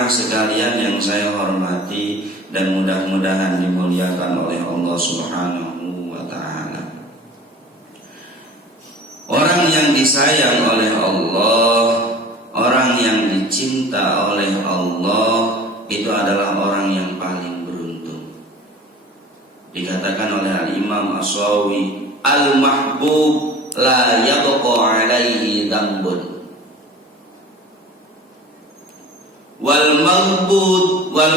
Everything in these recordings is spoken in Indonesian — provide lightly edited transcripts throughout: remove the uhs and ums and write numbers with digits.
jamaah sekalian yang saya hormati dan mudah-mudahan dimuliakan oleh Allah Subhanahu wa ta'ala. Orang yang disayang oleh Allah, orang yang dicinta oleh Allah, itu adalah orang yang paling beruntung. Dikatakan oleh Al-Imam As-Sawi, al-mahbub la yabqa alaihi dhanbun wal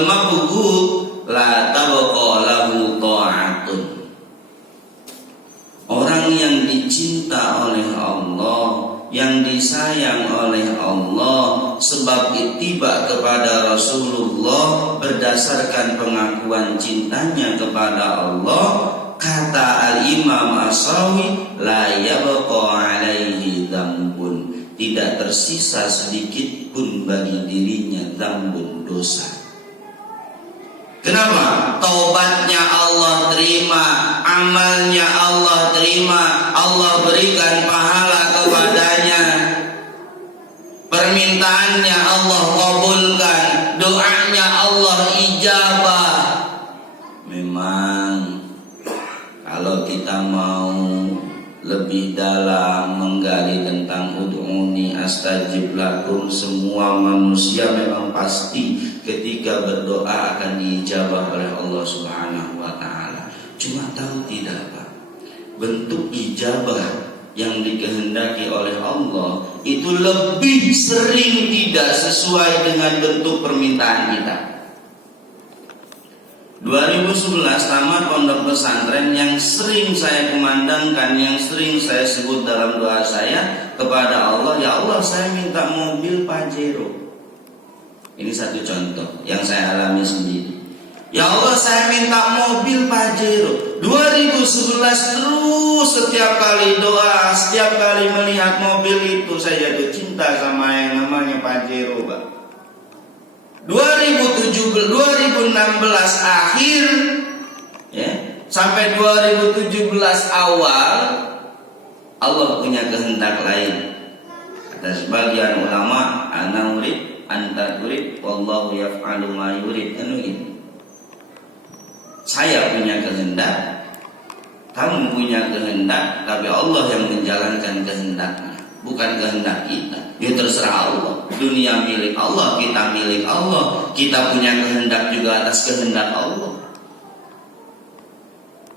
mabghud la tabqa lahu ta'atun. Orang yang dicinta oleh Allah, yang disayang oleh Allah, sebab ittiba kepada Rasulullah berdasarkan pengakuan cintanya kepada Allah, kata Al-Imam As-Sawi, la yabqa alaihi dhanbun, tidak tersisa sedikit pun bagi dirinya dzambun, dosa. Kenapa? Taubatnya Allah terima, amalnya Allah terima, Allah berikan pahala kepadanya, permintaannya Allah kabulkan, doanya Allah ijabah. Memang kalau kita mau lebih dalam menggali tentang ud'uni astajib lakum, semua manusia memang pasti ketika berdoa akan diijabah oleh Allah Subhanahu wa ta'ala. Cuma tahu tidak Pak, bentuk ijabah yang dikehendaki oleh Allah itu lebih sering tidak sesuai dengan bentuk permintaan kita. 2011 tamat pondok pesantren, yang sering saya kumandangkan, yang sering saya sebut dalam doa saya kepada Allah, ya Allah saya minta mobil Pajero. Ini satu contoh yang saya alami sendiri. Ya Allah saya minta mobil Pajero. 2011 terus setiap kali doa, setiap kali melihat mobil itu saya jatuh cinta sama yang namanya Pajero Pak. 2016 akhir ya, sampai 2017 awal Allah punya kehendak lain. Kata sebagian ulama, ana urid anta turid wallahu yaf'alu ma yurid. Saya punya kehendak, kamu punya kehendak, tapi Allah yang menjalankan kehendaknya, bukan kehendak kita. Ya terserah Allah. Dunia milik Allah, kita milik Allah. Kita punya kehendak juga atas kehendak Allah.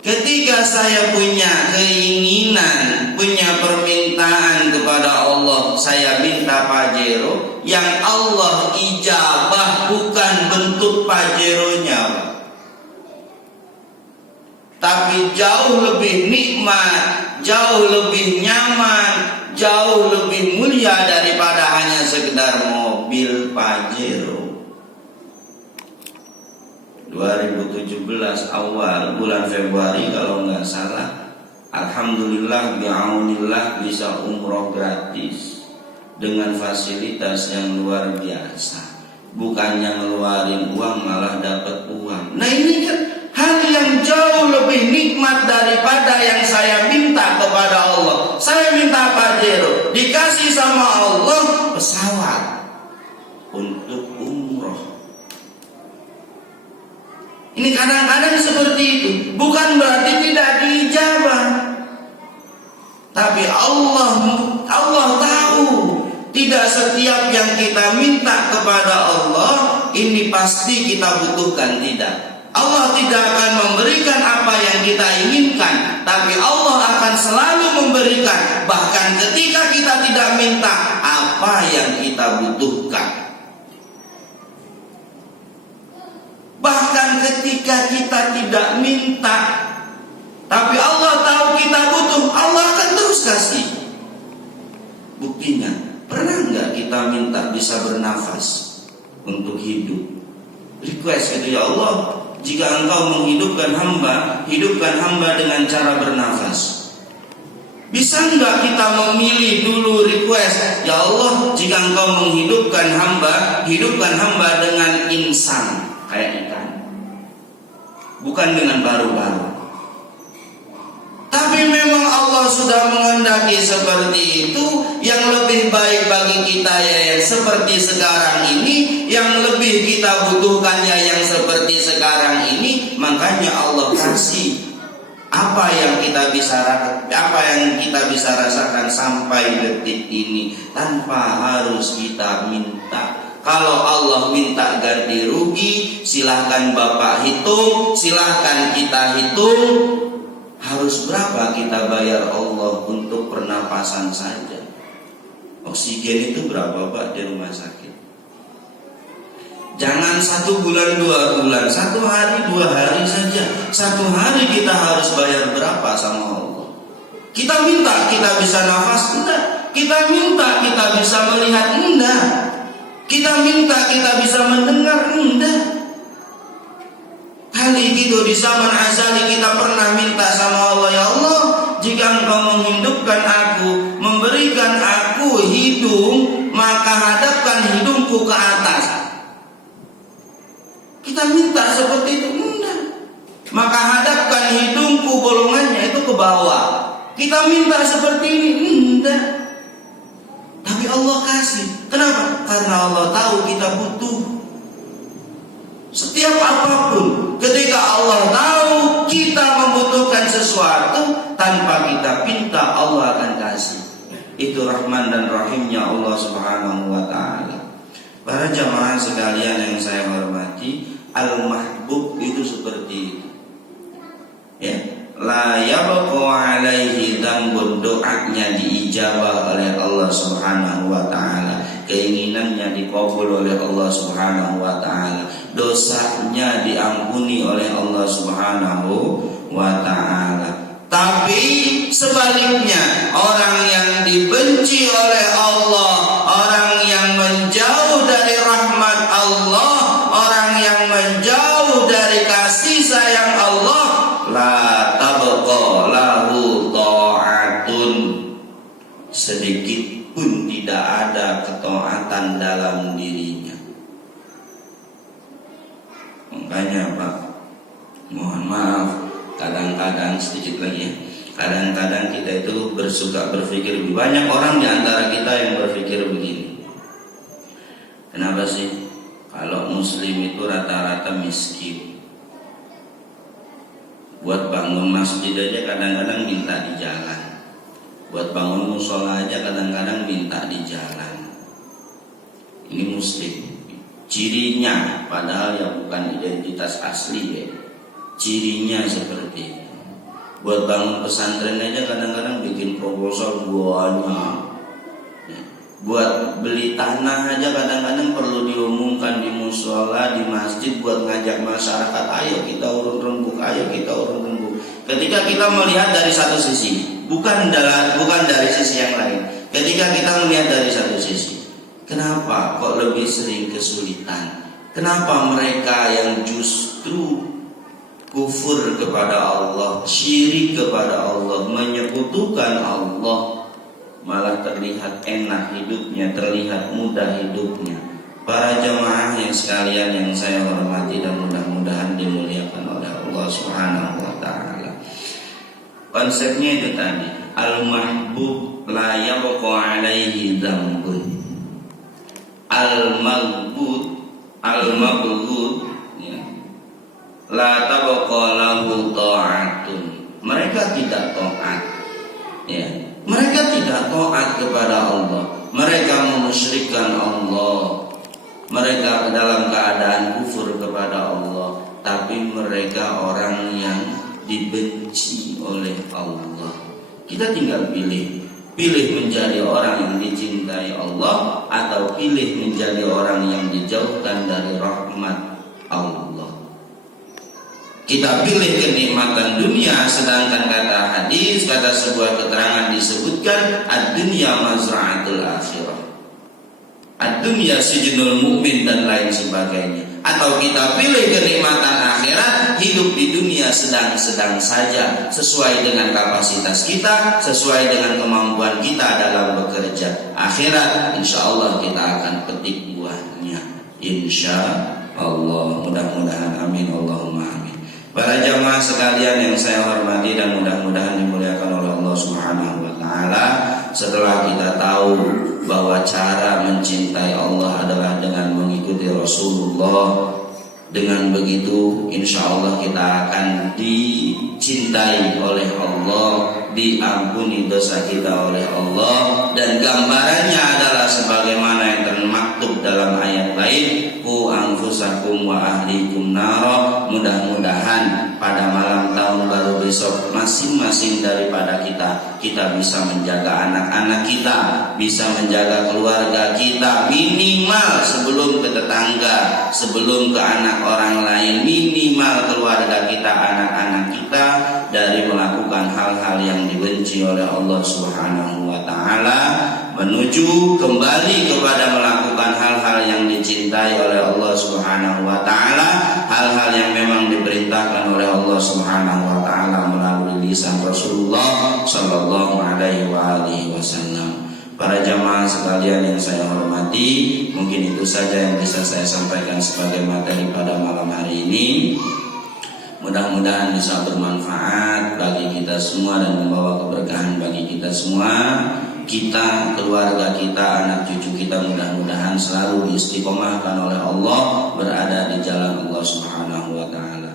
Ketika saya punya keinginan, punya permintaan kepada Allah, saya minta Pajero, yang Allah ijabah bukan bentuk Pajeronya, tapi jauh lebih nikmat, jauh lebih nyaman, jauh lebih mulia daripada hanya sekedar mobil Pajero. 2017 awal bulan Februari kalau nggak salah, alhamdulillah bi'aunillah bisa umroh gratis dengan fasilitas yang luar biasa. Bukannya ngeluarin uang malah dapat uang. Nah ini kan hal yang jauh lebih nikmat daripada yang saya minta kepada Allah. Saya minta Pajero, dikasih sama Allah pesawat untuk umroh. Ini kadang-kadang seperti itu. Bukan berarti tidak diijabah, tapi Allah tahu tidak setiap yang kita minta kepada Allah ini pasti kita butuhkan, tidak. Allah tidak akan memberikan apa yang kita inginkan, tapi Allah akan selalu memberikan, bahkan ketika kita tidak minta, apa yang kita butuhkan. Bahkan ketika kita tidak minta, tapi Allah tahu kita butuh, Allah akan terus kasih. Buktinya, pernah nggak kita minta bisa bernafas untuk hidup? Request gitu, ya Allah, jika Engkau menghidupkan hamba, hidupkan hamba dengan cara bernafas. Bisa enggak kita memilih dulu request, ya Allah, jika Engkau menghidupkan hamba, hidupkan hamba dengan insan, kayak ikan, bukan dengan paru-paru. Tapi memang Allah sudah menghendaki seperti itu, yang lebih baik bagi kita ya yang seperti sekarang ini, yang lebih kita butuhkannya yang seperti sekarang ini. Makanya Allah kasih apa yang kita bisa rasakan sampai detik ini tanpa harus kita minta. Kalau Allah minta ganti rugi, silahkan Bapak hitung, silahkan kita hitung. Harus berapa kita bayar Allah untuk pernapasan saja? Oksigen itu berapa Pak di rumah sakit? Jangan 1 bulan 2 bulan, 1 hari 2 hari saja. 1 hari kita harus bayar berapa sama Allah? Kita minta kita bisa nafas, enggak. Kita minta kita bisa melihat, enggak. Kita minta kita bisa mendengar, enggak. Kali gitu di zaman azali kita pernah minta sama Allah, ya Allah, jika Engkau menghidupkan aku, memberikan aku hidung, maka hadapkan hidungku ke atas. Kita minta seperti itu, enggak. Maka hadapkan hidungku bolongannya itu ke bawah. Kita minta seperti ini, enggak. Tapi Allah kasih. Kenapa? Karena Allah tahu kita butuh. Setiap apapun, ketika Allah tahu kita membutuhkan sesuatu, tanpa kita pinta Allah akan kasih. Itu Rahman dan Rahimnya Allah Subhanahu wa ta'ala. Para jamaah sekalian yang saya hormati, al-mahbub itu seperti itu. Ya, la yabqa alaihi dzambun, doanya diijabah oleh Allah Subhanahu wa ta'ala, keinginannya dikabul oleh Allah Subhanahu wa ta'ala, dosanya diampuni oleh Allah Subhanahu wa ta'ala. Tapi sebaliknya, orang yang dibenci oleh Allah, orang yang menjauh dari rahmat Allah, orang yang menjauh dari kasih sayang Allah, la tabqa lahu ta'atun, sedikit pun tidak ada ketaatan dalam dirinya. Makanya Pak, mohon maaf, kadang-kadang sedikit lagi ya, kadang-kadang kita itu bersuka berpikir, banyak orang di antara kita yang berpikir begini, kenapa sih kalau muslim itu rata-rata miskin? Buat bangun masjid aja kadang-kadang minta di jalan, buat bangun musola aja kadang-kadang minta di jalan. Ini muslim. Cirinya, padahal ya bukan identitas asli ya, cirinya seperti itu. Buat bangun pesantren aja kadang-kadang bikin proposal banyak. Buat beli tanah aja kadang-kadang perlu diumumkan di musola, di masjid, buat ngajak masyarakat, ayo kita urun rembuk, ayo kita urun rembuk. Ketika kita melihat dari satu sisi, bukan dari sisi yang lain. Ketika kita melihat dari satu sisi, kenapa kok lebih sering kesulitan? Kenapa mereka yang justru kufur kepada Allah, syirik kepada Allah, menyekutukan Allah, malah terlihat enak hidupnya, terlihat mudah hidupnya? Para jamaah yang sekalian yang saya hormati dan mudah-mudahan dimuliakan oleh Allah Subhanahu wa ta'ala, konsepnya itu tadi, al-mahbub la yabqa alaihi dzambun, al-maghbud ya, la tabqa lahu ta'atun, mereka tidak taat ya. Mereka tidak taat kepada Allah, mereka memusyrikkan Allah, mereka dalam keadaan kufur kepada Allah. Tapi mereka orang yang dibenci oleh Allah. Kita tinggal pilih menjadi orang yang dicintai Allah, atau pilih menjadi orang yang dijauhkan dari rahmat Allah. Kita pilih kenikmatan dunia, sedangkan kata hadis, kata sebuah keterangan disebutkan, ad-dunya mazra'atul akhirah, ad-dunya sijnul mu'min, dan lain sebagainya. Atau kita pilih kenikmatan akhirat, hidup di dunia sedang-sedang saja, sesuai dengan kapasitas kita, sesuai dengan kemampuan kita dalam bekerja. Akhirat insya Allah kita akan petik buahnya, insya Allah. Mudah-mudahan, amin Allahumma amin. Para jamaah sekalian yang saya hormati dan mudah-mudahan dimuliakan oleh Allah Subhanahu wa setelah kita tahu bahwa cara mencintai Allah adalah dengan mengikuti Rasulullah, dengan begitu insya Allah kita akan dicintai oleh Allah, diampuni dosa kita oleh Allah. Dan gambarannya adalah sebagaimana yang termaktub dalam ayat lain, qu anfusakum wa ahlikum naro. Mudah-mudahan pada malam tahun baru besok masing-masing daripada kita bisa menjaga anak-anak kita, bisa menjaga keluarga kita, minimal sebelum ke tetangga, sebelum ke anak orang lain, minimal keluarga kita, anak-anak kita dari melakukan hal-hal yang dibenci oleh Allah Subhanahu wa taala, menuju kembali kepada melakukan hal-hal yang dicintai oleh Allah Subhanahu wa taala, hal-hal yang memang diperintahkan oleh Allah Subhanahu wa taala melalui lisan Rasulullah sallallahu alaihi wasallam. Para jamaah sekalian yang saya hormati, mungkin itu saja yang bisa saya sampaikan sebagai materi pada malam hari ini. Mudah-mudahan bisa bermanfaat bagi kita semua dan membawa keberkahan bagi kita semua. Kita, keluarga kita, anak cucu kita mudah-mudahan selalu diistiqomahkan oleh Allah berada di jalan Allah Subhanahu wa taala.